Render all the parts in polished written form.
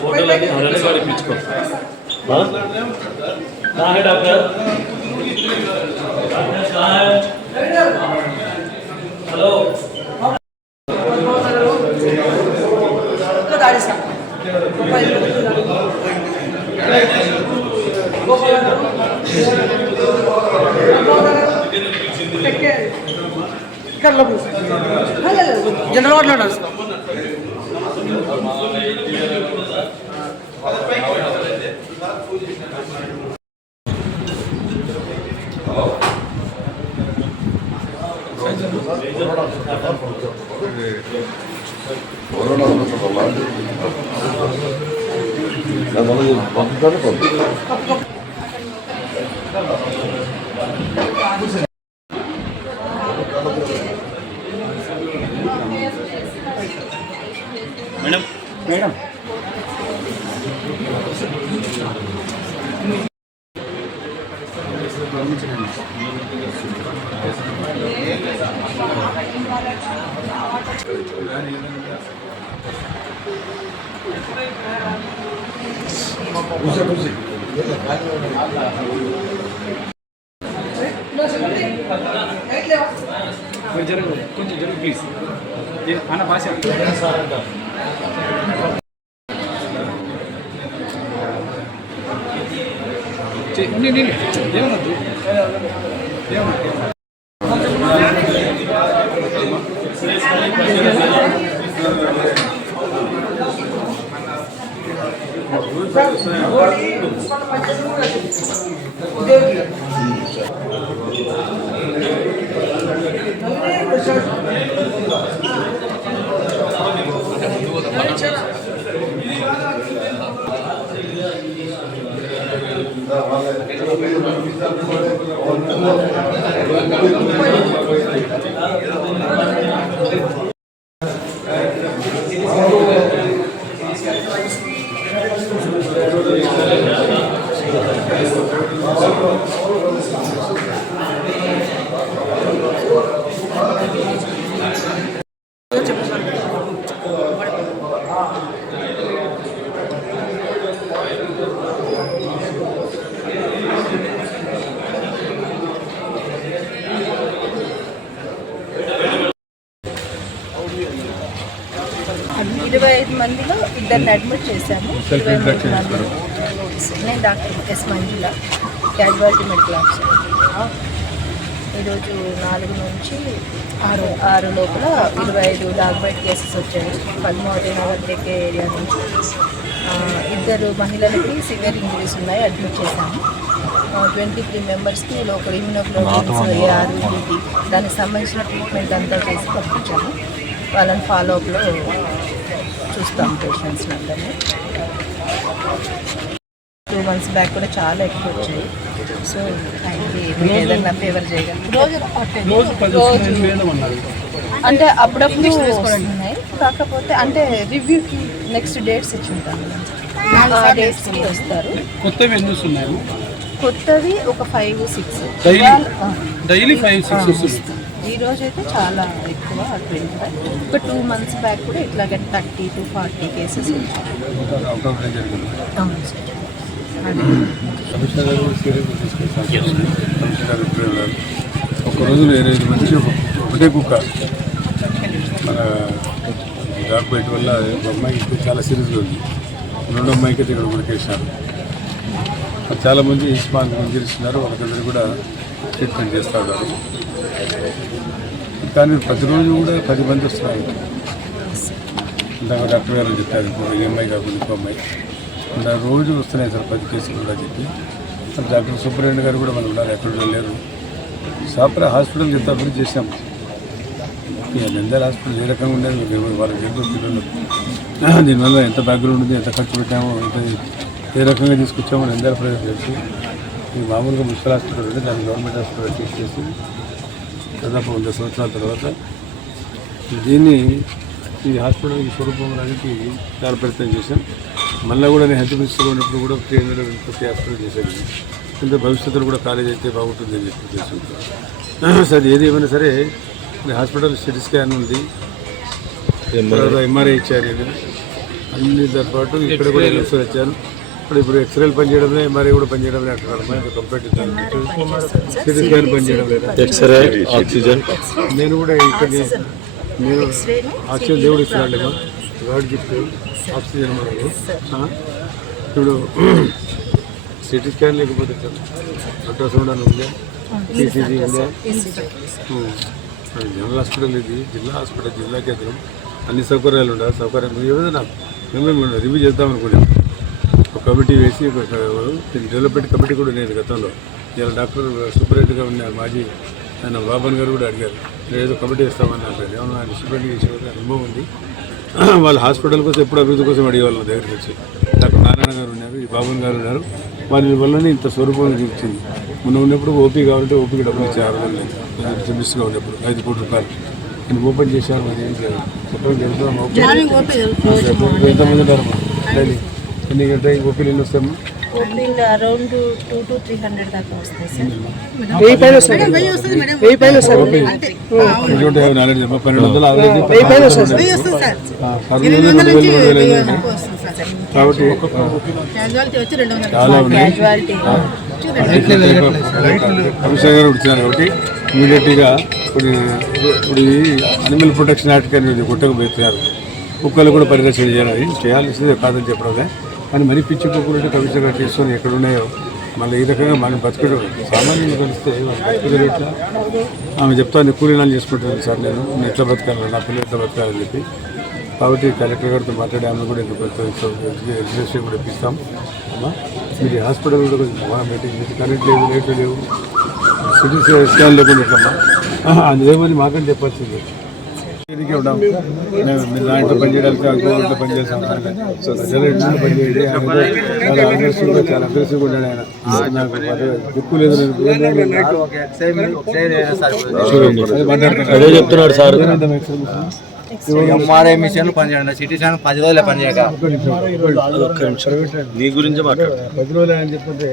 Photo लगे हमारे सारे पीछ को हाँ कहाँ है डॉक्टर कहाँ है hello general ward nurse madam madam కొంచెం జరుగు ప్లీజ్ అన్న భాష ఏమన్నది మందిలో ఇద్దరిని అడ్మిట్ చేశాము. నేను డాక్టర్ ఎస్ మంజుల, క్యాజువాలిటీ మెడికల్ ఆఫీసర్. ఈరోజు 4 నుంచి 6 లోపల 25 డాగ్ బైట్ కేసెస్ వచ్చాయి. పద్మావతి నగర్ దగ్గర ఏరియా నుంచి 2 మహిళలకి సివియర్ ఇంజరీస్ ఉన్నాయి, అడ్మిట్ చేశాము. 23 మెంబర్స్కి లోకల్ ఇమ్యూనోగ్లోబిన్స్ ARVD దానికి సంబంధించిన ట్రీట్మెంట్ అంతా చేసి పంపించాము. వాళ్ళని ఫాలోఅప్లో చూస్తాం పేషెంట్స్ని అందరినీ. 2 months బ్యాక్ కూడా చాలా ఎక్కువ వచ్చాయి. సో ఆయనకి ఏదన్నా ఫేవర్ చేయగలరు. అంటే అప్పుడప్పుడు వస్తున్నాయి, కాకపోతే అంటే రివ్యూకి నెక్స్ట్ డేట్స్ ఇచ్చి ఉంటాను. ఆ డేట్స్కి వస్తారు. కొత్తవి ఒక 5-6 డైలీ 5-6 ఈ రోజు అయితే చాలా ఎక్కువ 25. ఒక 2 months బ్యాక్ కూడా ఇట్లాగే 30 to 40 కేసెస్ వచ్చాయి. ఒక రోజులో 25 మందికి ఒకటే కుక్క మన డాగ్ బైట్ వల్ల ఒక అమ్మాయికి చాలా సీరియస్గా ఉంది. 2వ అమ్మాయికి అయితే ఇక్కడ ఉడికేసినారు. చాలామంది స్మాల్ ఇంజరీస్తున్నారు. వాళ్ళకందరూ కూడా ట్రీట్మెంట్ చేస్తూ ఉన్నారు. కానీ ప్రతిరోజు కూడా 10 మంది వస్తున్నారు. ఇందాక డాక్టర్ గారు చెప్పారు, ఈ అమ్మాయి కాకుండా ఇంకో అమ్మాయి రోజు వస్తున్నాయి సార్ 10 కేసులు కూడా చెప్పి. డాక్టర్ సుబ్రహ్మణ్య గారు కూడా మనం ఉన్నారు, ఎక్కడ లేరు. సాపరా హాస్పిటల్ ఎంత అభివృద్ధి చేశాం. నంద్యాల హాస్పిటల్ ఏ రకంగా ఉండేది వాళ్ళకి తెలుసు. దీనివల్ల ఎంత బ్యాక్గ్రౌండ్ ఉంది, ఎంత ఖర్చు పెట్టామో, ఎంత ఏ రకంగా తీసుకొచ్చామో నంద్యాల ప్రజలు తెలుసు. ఈ మామూలుగా మున్సిపల్ హాస్పిటల్ ఉంటే దాన్ని గవర్నమెంట్ హాస్పిటల్ తీసేసి దాదాపు 100 సంవత్సరాల తర్వాత దీన్ని ఈ హాస్పిటల్కి స్వరూపం రానికి చాలా ప్రయత్నం చేశాం. మళ్ళీ కూడా నేను హెల్త్ మినిస్టర్ ఉన్నప్పుడు కూడా 350 హాస్పిటల్ చేశాను. ఇంత భవిష్యత్తులో కూడా కాలేజ్ అయితే బాగుంటుందని చెప్పి ఉద్దేశంతో సరే ఏది ఏమైనా సరే హాస్పిటల్ సిటీ స్కాన్ ఉంది, ఎంఆర్ఐ ఇచ్చారు, అన్ని దాని పాటు ఇక్కడ కూడా ఎక్స్రే ఇచ్చారు. ఇప్పుడు ఎక్స్రేలు పనిచేయడమే, ఎంఆర్ఐ కూడా పనిచేయడమే అంటున్నారు. కంపేర్ సిటీ స్కాన్ పనిచేయడం లేదా, ఎక్స్రే, ఆక్సిజన్. నేను కూడా ఇక్కడ నేను ఆక్సిజన్ దేవుడు ఇస్తున్నాడు, గాడ్ గిఫ్ట్ ఆక్సిజన్ మనకు. ఇప్పుడు సిటీ స్కాన్ లేకపోతే అల్ట్రాసౌండ్ అని ఉందా, ఈసీజీ ఉందా. జనరల్ హాస్పిటల్ ఇది జిల్లా హాస్పిటల్, జిల్లా కేంద్రం, అన్ని సౌకర్యాలు ఉండాలి. సౌకర్యాలు ఏదైనా మేము రివ్యూ చేద్దాం అనుకున్నాం. ఒక కమిటీ వేసి డెవలప్మెంట్ కమిటీ కూడా నేను గతంలో ఇలా డాక్టర్ సూపరింటెండెంట్గా ఉన్న మాజీ ఆయన బాబన్ గారు కూడా అడిగారు, ఏదో కమిటీ వేస్తామని అంటారు. ఏమన్నా ఆయన సూపరింటెండెంట్ చేసే అనుభవం ఉంది. వాళ్ళ హాస్పిటల్ కోసం ఎప్పుడు అభివృద్ధి కోసం అడిగేవాళ్ళ దగ్గరికి వచ్చి డాక్టర్ నారాయణ గారు ఉన్నారు, ఈ బాబన్ గారు ఉన్నారు. వాళ్ళ వల్లనే ఇంత స్వరూపం చూపించింది. మనం ఉన్నప్పుడు ఓపీ కావాలంటే ఓపీకి డబ్బులు ఇచ్చి 6 రోజులు చూపిస్తుగా ఉన్నప్పుడు 5 కోట్ల రూపాయలు నేను ఓపెన్ చేశాను. మరి ఏం చేయాలి చెప్పడం జరుగుతాం. ఎంతమంది ఉంటారు డైలీ? ఎన్ని గంటలు ఓపీలు ఎన్ని వస్తాము? అరౌండ్ 200 to 300 దాకా వస్తాయి సార్. 1200 కాబట్టి చాలా ఉన్నాయి. కమిషనర్ గారు వచ్చారు కాబట్టి ఇమీడియట్గా ఇప్పుడు అనిమల్ ప్రొటెక్షన్ యాక్ట్ అనేది కొట్టకపోతున్నారు. కుక్కలు కూడా పరిరక్షణ చేయాల్సిందే కాదని చెప్పడమే. కానీ మరీ పిచ్చి కుక్కలు ఉంటే కమిషనర్ గారు చేసుకొని ఎక్కడ ఉన్నాయో మళ్ళీ ఈ రకంగా మనం బతకడం సామాన్యంగా కలిస్తే బతుకుదలు ఎట్లా. ఆమె చెప్తాను కూలీనాలు చేసుకుంటాను సార్, నేను ఎట్లా బతకాలి, నా పిల్లలు ఎట్లా బతకాలని చెప్పి. కాబట్టి కలెక్టర్ గారితో మాట్లాడి ఆమె కూడా రిజిస్ట్రేషన్ కూడా ఇప్పిస్తాం. అమ్మా మీరు హాస్పిటల్ కూడా కొంచెం మీటింగ్ కరెంట్ లేదు, రేట్లు లేవు, సిటీ స్కాన్ లేకుండా ఎట్లమ్మా అందులేమని మాకని చెప్పాల్సింది. దీనికే ఉన్నాం మీరు దాంట్లో పనిచేయడానికి గవర్నమెంట్లో పనిచేస్తాం. జనరేటర్ పనిచేయండి. చాలా అగ్రెసివ్గా ఉన్నాడు ఆయన. నాకు దిక్కు లేదు. అదే చెప్తున్నాడు సార్. ఎంఆర్ఐ మిషన్ పనిచేయండి, సిటీ స్కాన్ 10 రోజులే పనిచేయక. నీ గురించి మాట్లాడు. 10 రోజులు అని చెప్తే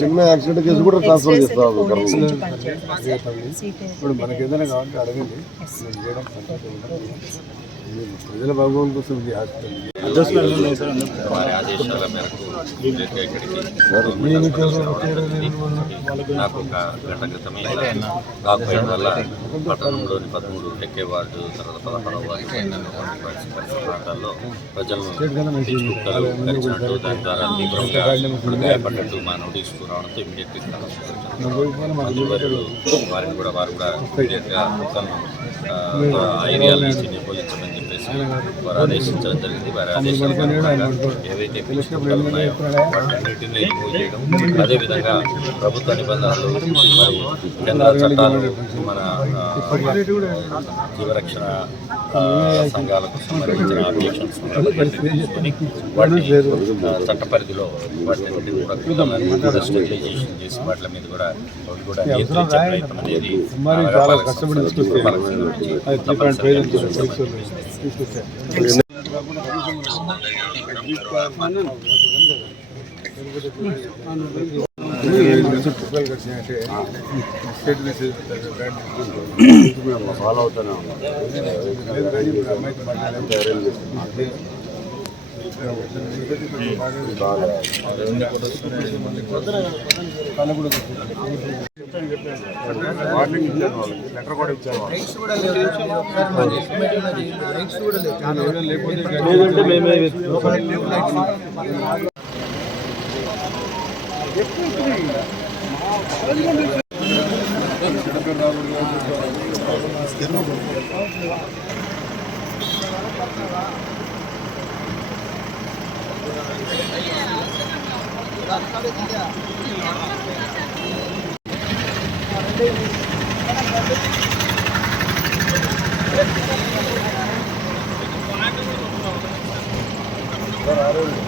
చిన్న యాక్సిడెంట్ కేసు కూడా ట్రాన్స్ఫర్ చేస్తాం. ఇప్పుడు మనకి ఏదైనా కావాలంటే అడగండి, నేను చేయడం ప్రజల బాగోగుల కోసం ఇది హాస్పిటల్. ఆదేశాల మేరకు నాకు ఒక గంట క్రితమే కాకపోవడం వల్ల పట్టణంలోని 13 టెక్కే వార్డు, తర్వాత 16వ వార్డు ప్రాంతాల్లో ప్రజలను కుక్కలు కరిచినట్టు, దాని ద్వారా తీవ్రంగా గాయపడ్డట్టు మా నోటీసుకు రావడంతో ఇమీడియట్గా వారిని కూడా ఇమీడియట్గా కుక్కలను ఆ ఏరియాల నుంచి నిర్మూలించమని చెప్పేసి వారు ఆదేశించడం జరిగింది. వారి ఆదేశాల ఏవైతే కుక్కలు ఉన్నాయో వాటన్నిటిని రిమూవ్ చేయడం, అదేవిధంగా ప్రభుత్వ నిబంధనలు మరి కేంద్ర చట్టాలు, మన జీవరక్షణ సంఘాలకు సంబంధించిన ఆబ్జెక్షన్స్ తీసుకొని వాటిని చట్ట పరిధిలో వాటిని స్టెబిలైజేషన్ చేసి వాటి మీద కూడా నియంత్రించే ప్రయత్నం అనేది ఫాలో అవుతానే ఉన్నాం. వార్నింగ్ ఇచ్చాను వాళ్ళకి, లెటర్ కూడా ఇచ్చాను. లేకపోతే మేమే Claro.